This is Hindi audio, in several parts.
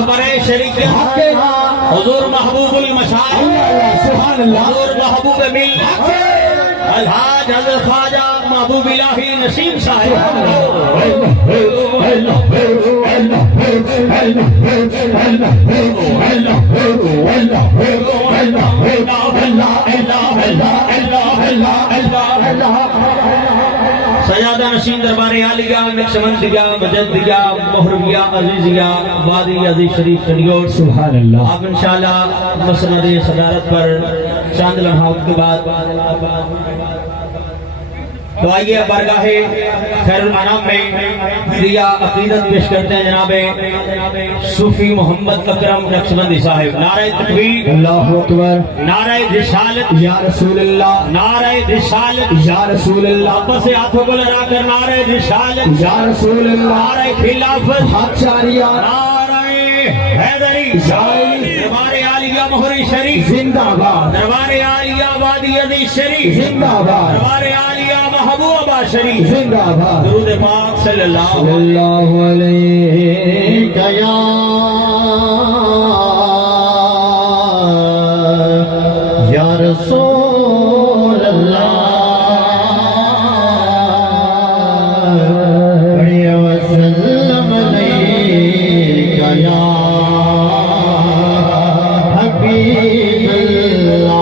महबरे शरीकियत हुजूर महबूबुल मशाइख हुजूर महबूब मिल्लत अलहाज हज़रत ख्वाजा महबूब इलाही नसीम साहिब सजादा नशीन दरबार आलिया नक्शबंदिया मजदिया मोहरविया अजीजिया वादी अजीज शरीफ शनियोर सुभान अल्लाह। आप इंशाअल्लाह मसनद सदारत पर चांद लम्हा के बाद तो आइए बारगाहे खैरुल अनाम में दिया अकीदत पेश करते हैं जनाबे सूफी मोहम्मद अकरम नक्शबंदी साहिब। नारे तकबीर अल्लाहु अकबर, नारे रिसालत या रसूल अल्लाह, नारे रिसालत या रसूल अल्लाह। आपस से हाथों को लगा कर नारे रिसालत या रसूल अल्लाह, नारे खिलाफत हाथ जारिया, नारे हैदरी दरबार आलिया मोहरी शरीफ जिंदाबाद, दरबार आलिया वादी अजीज शरीफ जिंदाबाद, दरबार आलिया महबूबा शरीफ जिंदाबाद। दुरूद पाक सल्लल्लाहु अलैहि या रसूल अल्लाह वसल्लम अलैका या हबीब अल्लाह।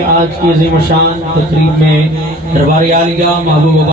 आज की अजीम शान तकरीब में दरबार आलिया महबूब